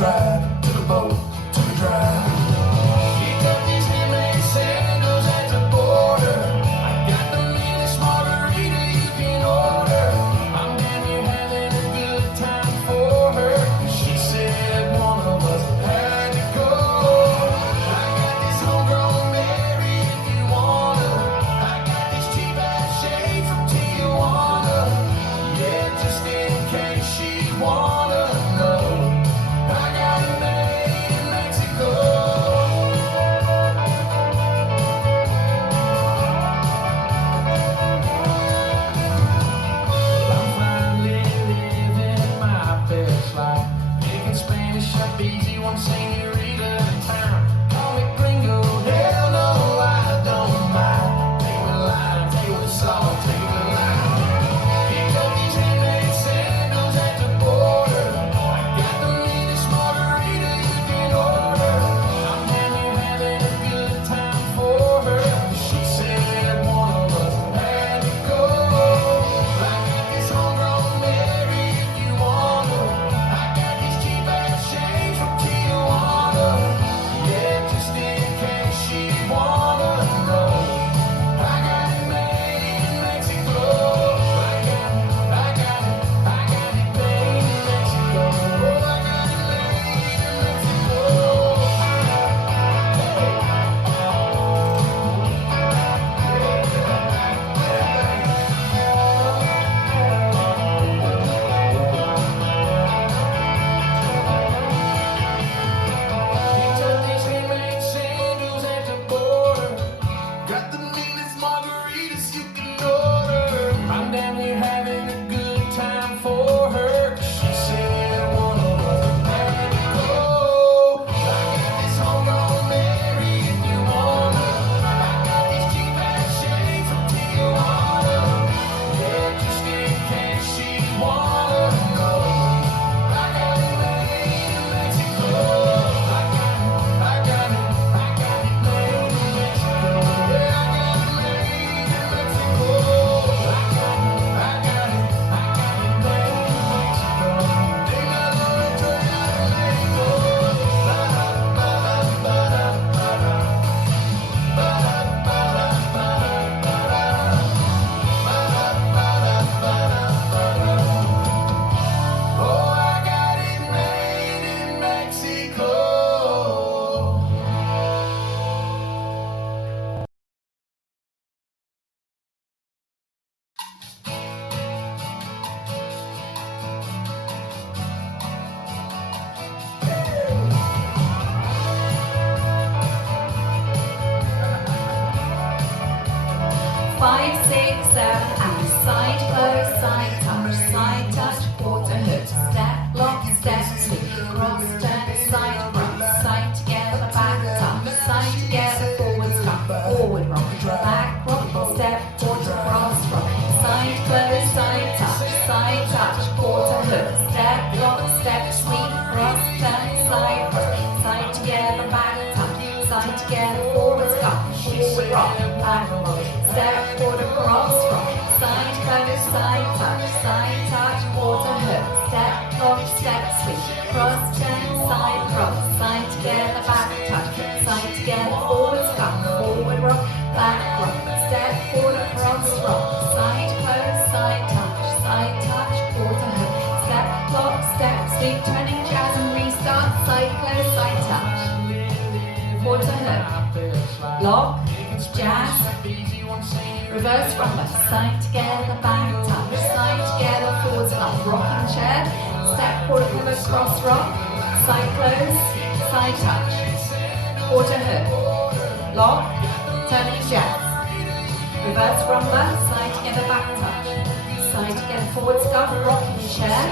drive to the boat, to the drive. Pick up these handmade sandals at the border. I got the meanest margarita you can order. I'm down here having a good time for her. She said one of us had to go. I got this homegrown Mary if you wanna. I got this cheap ass shade from Tijuana. Yeah, just in case she wanna know. I got it made in Mexico. I'm finally living my best life. Making Spanish up easy, one senorita at a time. Call me gringo, hell no, I don't mind. Take me light, take me salt, take me lime. Pick up these handmade sandals at the border. I got the meanest margarita you can order. I'm down here having a good time for her. She said one of us had to go. I got this homegrown Mary if you wanna. I got these cheap ass shades from Tijuana. Yeah, just in case she wanna know. I got it made in Mexico. I got it made in Mexico. Oh, I got it made in Mexico. Picked up these handmade sandals at the border. Got the meanest margaritas you can order. I'm down here having a good time for her. She said one of us had to go. I got this homegrown Mary if you wanna. I got these cheap ass shades from Tijuana. Yeah, just in case she wanna know. I got it made in Mexico. I got it made in Mexico. Yeah, I got it made in Mexico. I got it made in Mexico. They never return to Mexico. Oh, I got it made in Mexico. 5, 6, 7, and side close, side touch, quarter hook, step, lock, step, sweep, cross, turn, side rock, side together, back touch, side together, forward scuff, forward rock, back rock, step, quarter, cross rock, side close, side touch, quarter hook, step, lock, step, sweep, cross, turn, side rock, side together, back touch, side together, forward scuff, forward rock, back rock, step, quarter, cross rock, side close, side touch, quarter hook, step, lock, step, sweep, cross, turn, side rock, side together, back touch, side together, forward scuff, forward rock, back rock, step, quarter, cross rock, side close, side touch, quarter hook, step, lock, step, sweep, turning jazz and restart, side close, side touch, quarter hook, lock, jazz, reverse rumba, side together, back touch, side together, forward scuff, rocking chair, step, quarter pivot, cross rock, side close, side touch, quarter hook, lock, turning jazz, reverse rumba, side together, back touch, side together, forward scuff, rocking chair,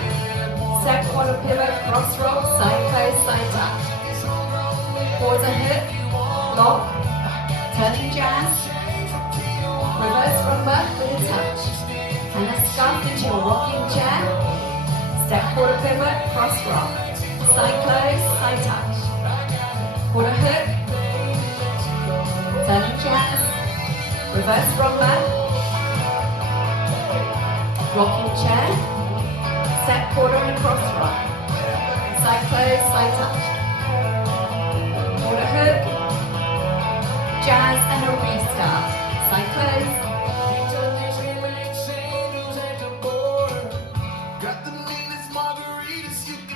step, quarter pivot, cross rock, side close, side touch, quarter hook, lock, turning jazz, reverse rumba with a touch, and a scuff into your rocking chair, step, quarter pivot, cross rock, side close, side touch, quarter hook, turning jazz, reverse rumba, rocking chair, step, quarter and a cross rock, side close, side touch. Quarter hook, jazz and a restart. Side close,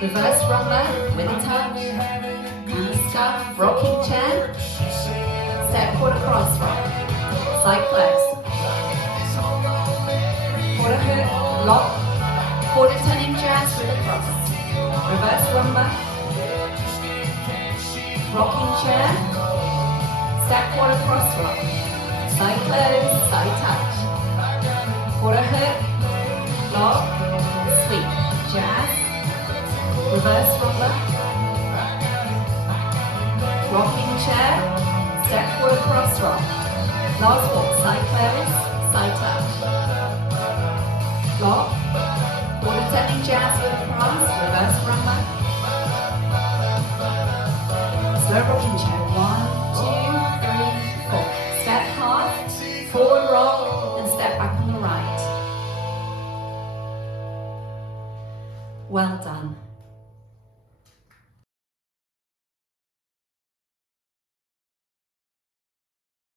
reverse rumba with a touch, and a stuff, rocking chair, step quarter cross rock, side close, quarter hook, lock, quarter turning jazz with a cross, reverse rumba, rocking chair, step quarter cross rock, side close, side touch, quarter hook, lock, sweep, jazz, reverse rumba, rocking chair, step quarter cross rock, last walk, side close, side touch, lock, quarter turning jazz with a cross, reverse rumba, slow rocking chair, 1, 2, 3, 4, step half, forward rock, and step back on the right. Well done.